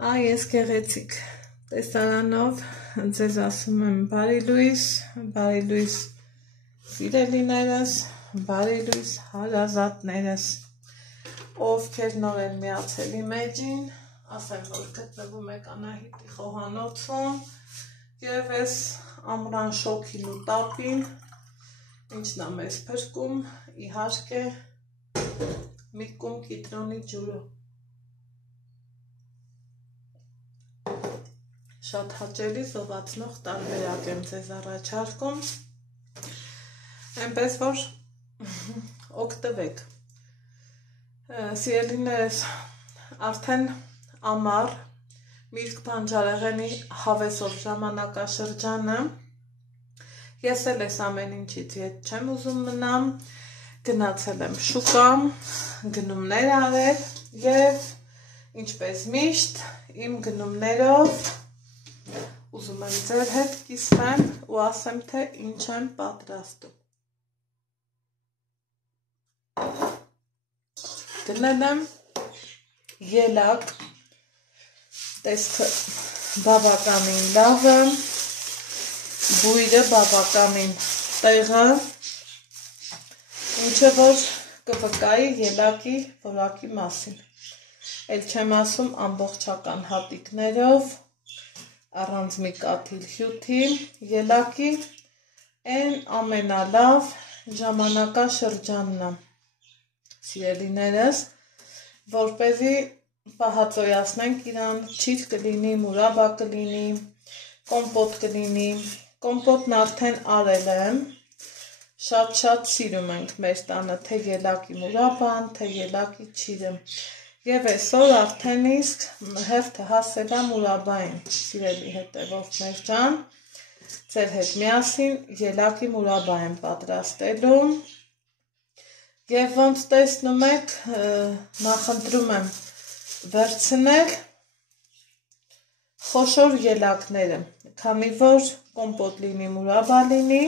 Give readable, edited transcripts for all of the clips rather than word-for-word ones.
Ես գեղեցիկ տեսարանով ձեզ ասում եմ բարի լույս սիրելիներս, բարի լույս հարազատներս, ովքեր նոր են միացել իմ էջին, ասեմ, որ գտնվում եք Անահիտի խոհանոցում և ես ամռան շոգին ու տապին, ինչն է մեզ փրկում, իհարկե մի կում կիտրոնի ջուրը։ Շատ հաճելի զովացնող տարբերակ եմ ձեզ առաջարկում, այնպես որ օգտվեք։ Սիրելիներս, արդեն ամառ միրգ բանջարեղենի հավեսով ժամանակաշրջանը, ես էլ այս ամեն ինչից ետ չեմ ուզում մնամ, գնացել եմ շուկա, գնումներ արել և ինչպես միշտ իմ գնումներով ուզում եմ ձեր հետ կիսվեմ ու ասեմ, թե ինչ եմ պատրաստում։ Գնել եմ ելակ, տեսքը բավականին լավ է, բույրը բավականին տեղը, ինչը որ կվկայի ելակի որակի մասին։ Էլ չեմ ասում ամբողջական հատիկներով, առանց մի կաթիլ հյութի, ելակի են ամենալավ ժամանակաշրջանն է, սիրելիներս, որպեսզի պահածոյացնենք իրան, չիթ կլինի, մուրաբա կլինի, կոմպոտ կլինի, կոմպոտն արդեն արել եմ, շատ սիրում ենք մեր տանը, թե ելակի մուրաբան, թե ելակի չիրը, և այսօր արդեն իսկ հերթը հասել է մուրաբային, սիրելի հետևորդներ ջան, ձեր հետ միասին ելակի մուրաբա եմ պատրաստելու և ոնց տեսնում եք, նախընտրում եմ վերցնել խոշոր ելակները, քանի որ կոմպոտ լինի, մուրաբա լինի,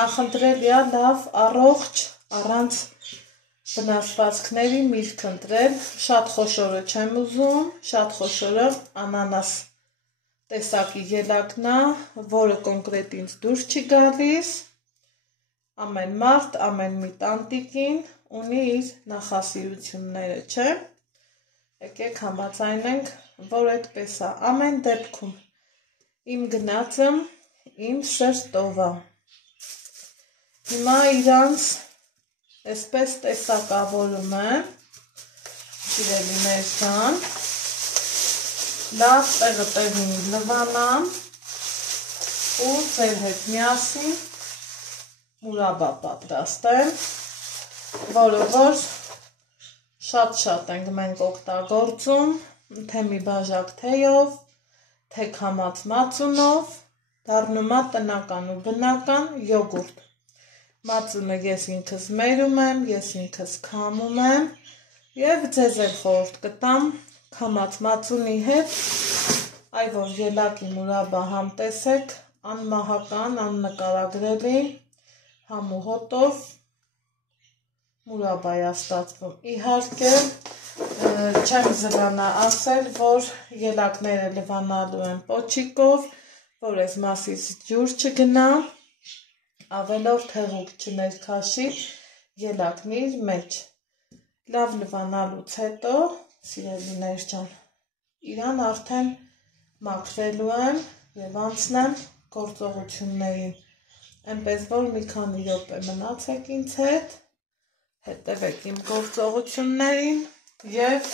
նախընտրել է լավ առողջ, առանց վնասվածքների միրգ ընտրել, շատ խոշորը չեմ ուզում, շատ խոշորը անանաս տեսակի ելակն է, որը կոնկրետ ինձ դուր չի գալիս, ամեն մարդ, ամեն մի տանտիկին ունի իր նախասիրությունները, չէ, եկեք համաձայնենք, որ այդպես է, ամեն դեպքում իմ գնացը իմ սրտով է, հիմա իրանց այսպես տեսակավորում եմ, սիրելիներ ջան, լավ տեղը տեղին լվանամ ու ձեր հետ միասին մուրաբա պատրաստեմ, որը որ շատ ենք մենք օգտագործում, թե մի բաժակ թեյով, թե քամած մածունով, դառնում է տնական ու բնական յոգուրտ։ Մածունը ես ինքս մերում եմ, ես ինքս քամում եմ և ձեզ էլ խորհուրդ կտամ քամած մածունի հետ, այ որ ելակի մուրաբա համ տեսեք, անմահական, աննկարագրելի, համ ու հոտով մուրաբա է ստացվում։ Իհարկե չեմ զլանա ասել, որ ելակները լվանալու են պոչիկով, որ այս մասից ջուր չգնա, ավելորդ հեղուկ չներքաշի ելակն իր մեջ։ Լավ լվանալուց հետո, սիրելիներ ջան, իրան արդեն մաքրելու եմ և անցնեմ գործողություններին, այնպես որ մի քանի րոպե մնացեք ինձ հետ, հետևեք իմ գործողություններին և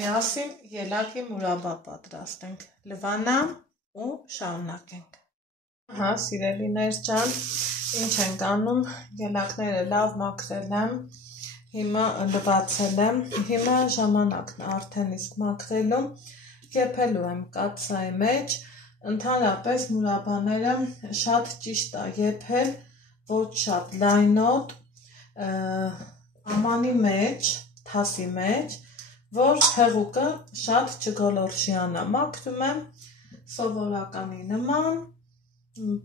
միասին ելակի մուրաբա պատրաստենք, լվանամ ու շարունակենք։ Հա, սիրելիներ ջան, ինչ ենք անում, ելակները լավ մաքրել եմ, հիմա լվացել եմ, հիմա ժամանակն արդեն իսկ մաքրելու, եփելու եմ կաթսայի մեջ, ընդհանրապես մուրաբաները շատ ճիշտ է եփել, ոչ շատ լայնոտ, ամանի մեջ, թասի մեջ, որ հեղուկը շատ չգոլորշի անա, մաքրում եմ սովորականի նման,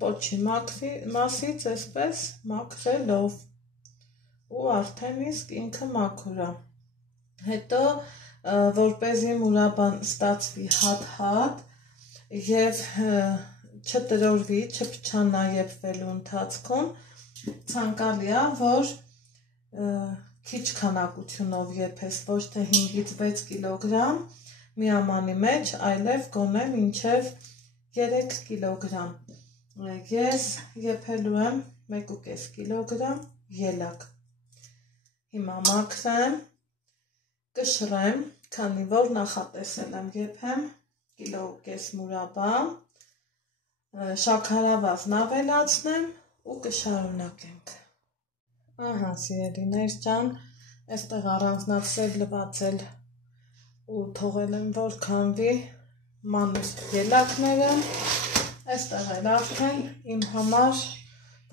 պոչի մասից այսպես մաքրելով ու արդեն իսկ ինքը մաքուր է։ հետո որպեսզի մուրաբան ստացվի հատ-հատ և չտրորվի, չփչանա եփվելու ընթացքում, ցանկալի է, որ քիչ քանակությունով եփես, ոչ թե 5-ից 6 կիլոգրամ մի ամանի մեջ, այլև գոնե մինչև 3 կիլոգրամ։ Ես եփելու եմ 1.5 կիլոգրամ ելակ։ Հիմա մաքրեմ, կշռեմ, քանի որ նախատեսել եմ եփեմ 1.5 կիլո մուրաբա, շաքարավազն ավելացնեմ ու կշարունակենք։ Ահա, սիրելիներ ջան, այստեղ առանձնացրել լվացել ու թողել եմ, որ քամվի մանուկ ելակները, այստեղ էլ արդեն իմ համար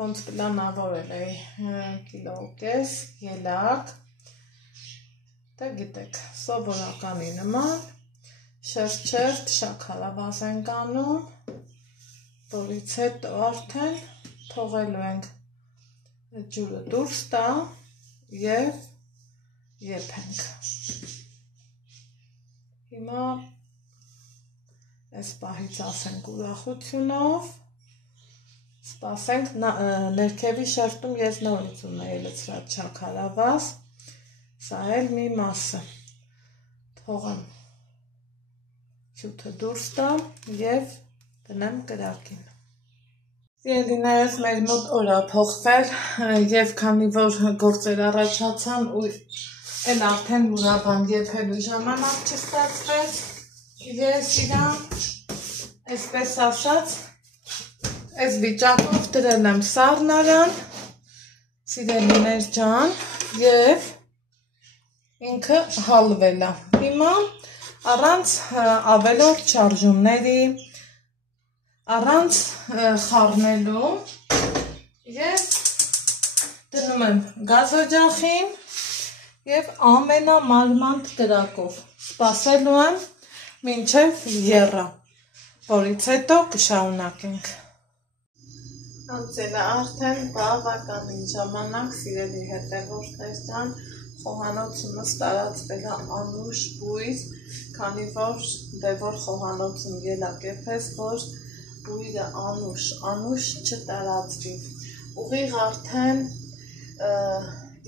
ոնց պլանավորել էի 1.5 կիլո ելակ, դե գիտեք, սովորականի նման, շերտ շաքարավազ ենք անում, որից հետո արդեն թողելու ենք ջուրը դուրս տա և եփենք։ Հիմա այս պահից ասենք ուրախությունով, սպասենք, ներքևի շերտում ես նորից ունեի լցրած շաքարավազ, սա էլ մի մասը, թողեմ հյութը դուրս տա և դնեմ կրակին։ Սիրելիներս, մեր մոտ օր է փոխվել և քանի որ գործեր առաջացան ու էլ արդեն մուրաբան եփելու ժամանակ չստացվեց, ես իրան, այսպես ասած, այս վիճակով դրել եմ սառնարան, սիրելիներ ջան, և ինքը հալվել է։ Հիմա առանց ավելորդ շարժումների, առանց խառնելու ես դնում եմ գազօջախին և ամենամարմանդ կրակով սպասելու եմ մինչև եռա, որից հետո կշարունակենք։ Անցել է արդեն բավականին ժամանակ, սիրելի հետևորդներ ջան, խոհանոցումս տարածվել է անուշ բույր, քանի որ խոհանոցում ելակ եփես, որ բույրը անուշ չտարածվի։ Ուղիղ արդեն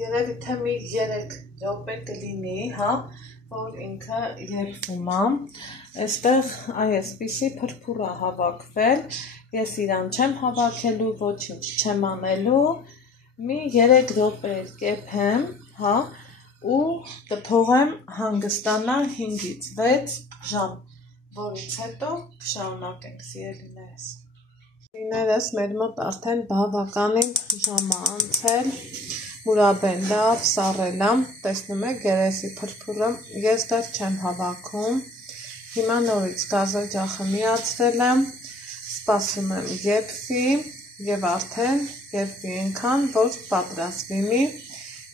երևի թե մի 3 րոպե կլինի, որ ինքը եփվում է։ Այստեղ այսպիսի փրփուր է հավաքվել, ես իրան չեմ հավաքելու, ոչինչ չեմ անելու, մի 3 րոպե կեփեմ, ու կթողեմ հանգստանա 5-ից 6 ժամ, որից հետո կշարունակենք, սիրելիներս։ Սիրելիներս, մեր մոտ արդեն բավականին ժամ է անցել, մուրաբեն լավ սառել է, տեսնում եք երեսի փրփուրը, ես դեռ չեմ հավաքում, հիմա նորից գազօջախը միացրել եմ, սպասում եմ եփվի և արդեն եփվի այնքան, որ պատրաստվի մի,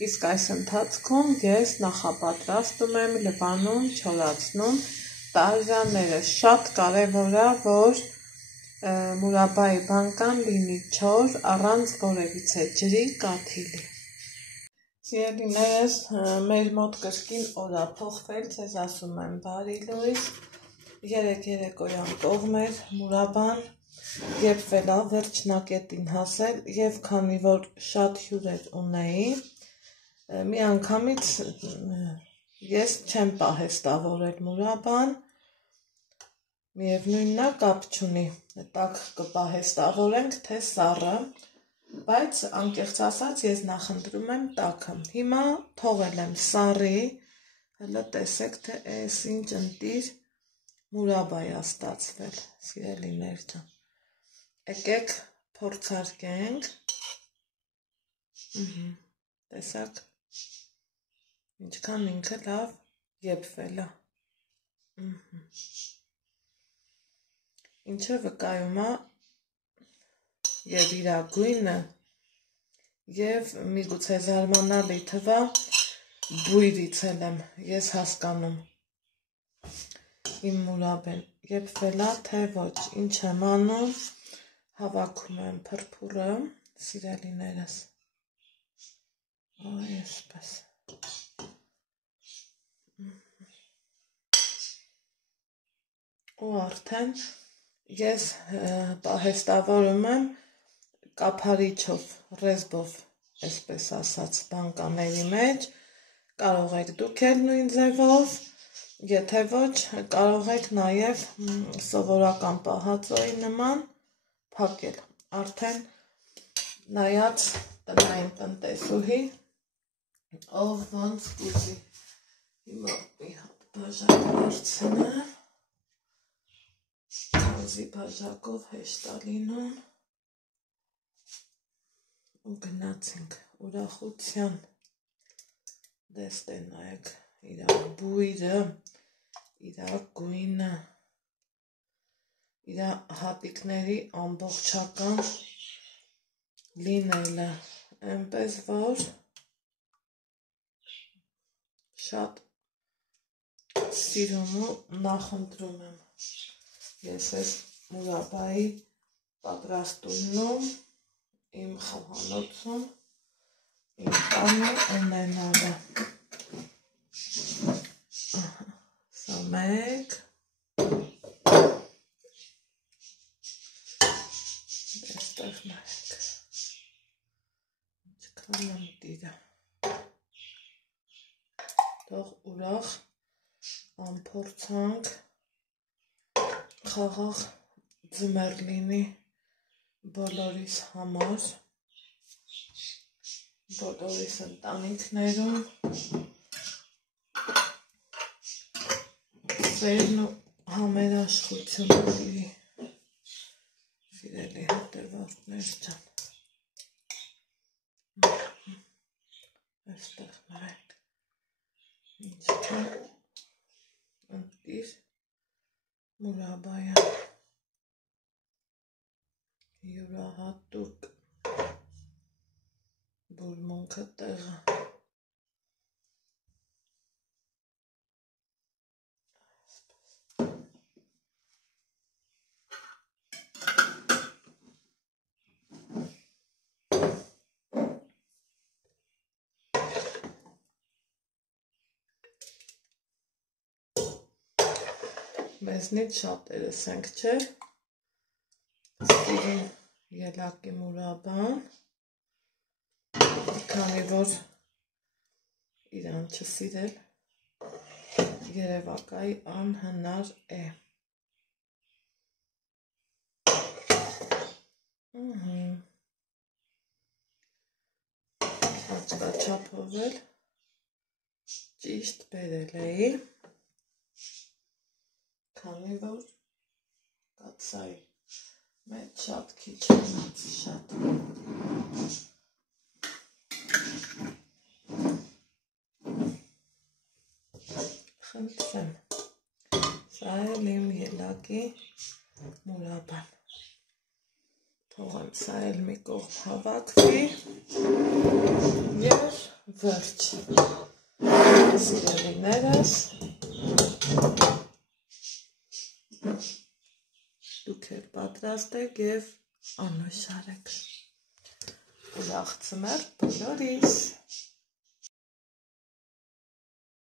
իսկ այս ընթացքում ես նախապատրաստում եմ, լվանում, չորացնում տարժանները, շատ կարևոր է, որ մուրաբայի բանկան լինի չոր, առանց որևիցե ջրի, կաթիլի։ Սիրելիներս, մեր մոտ կրկին օր է փոխվել, ձեզ ասում եմ բարի լույս, 3 երեկոյան կողմեր մուրաբան եփվել է, վերջնակետին հասել և քանի որ շատ հյուրեր ունեի, մի անգամից ես չեմ պահեստավորել մուրաբան, միևնույնն է, կապ չունի, տաք կպահեստավորենք, թե սառը, բայց անկեղծ ասած ես նախընտրում եմ տաքը։ Հիմա թողել եմ սառի, հələ տեսեք, թե այս ինչ ընտիր մուրաբա է ստացվել, սիրելիներ ջան։ Եկեք փորձարկենք, տեսակ, ինչքան ինքը լավ եփվել է, ինչը վկայում է և իր գույնը և միգուցե զարմանալի թվա բույրից էլ եմ ես հասկանում իմ մուրաբեն եփվել է, թե ոչ, ինչ եմ անում, հավաքում եմ փրփուրը, սիրելիներս, այսպես, ու արդեն ես պահեստավորում եմ կափարիչով, ռեզբով, այսպես ասած, բանկաների մեջ, կարող եք դուք էլ նույն ձևով, եթե ոչ, կարող եք նաև սովորական պահածոյի նման փակել, արդեն նայած տնային տնտեսուհի, ով ոնց կուզի, հիմա մի հատ բաժակ վերցնեմ, քանզի բաժակով հեշտ է լինում ու գնացինք ուրախության դեստե նայեք իր բույրը, իր գույնը, իր հատիկների ամբողջական լինելը, այնպես որ շատ սիրում ու նախընտրում եմ ես այս մուրաբայի պատրաստումն իմ խոհանոցում իմ տանը ունենալը։ Սա մեկ, դեստեղ նայեք, ինչքան եմ տիրը, թող ուրախ անփորձանք խաղաղ ձմեռ լինի բոլորիս համար, բոլորիս ընտանիքներում, սերն ու համերաշխությունը լինի, սիրելի հետևորդներ ջան, այստեղ նայեք, ինչքան ընտիր մուրաբայա, յուրահատուկ բուրմունքը տեղը, մեզնից շատերս ենք, չէ, սիրում ելակի մուրաբան, քանի որ իրան չսիրել երևակայի անհնար է։ Աչքաչափով էլ ճիշտ բերել էի, քանի որ կացայի մեջ շատ քիչ մնաց, շատ։ Խնդրեմ, սա էլ իմ ելակի մուրաբան, թողեմ սա էլ մի կողմ հավաքվի և վերջ, սիրելիներս, դուք էլ պատրաստեք և անուշ արեք, ուրախ ձմեռ բոլորիս։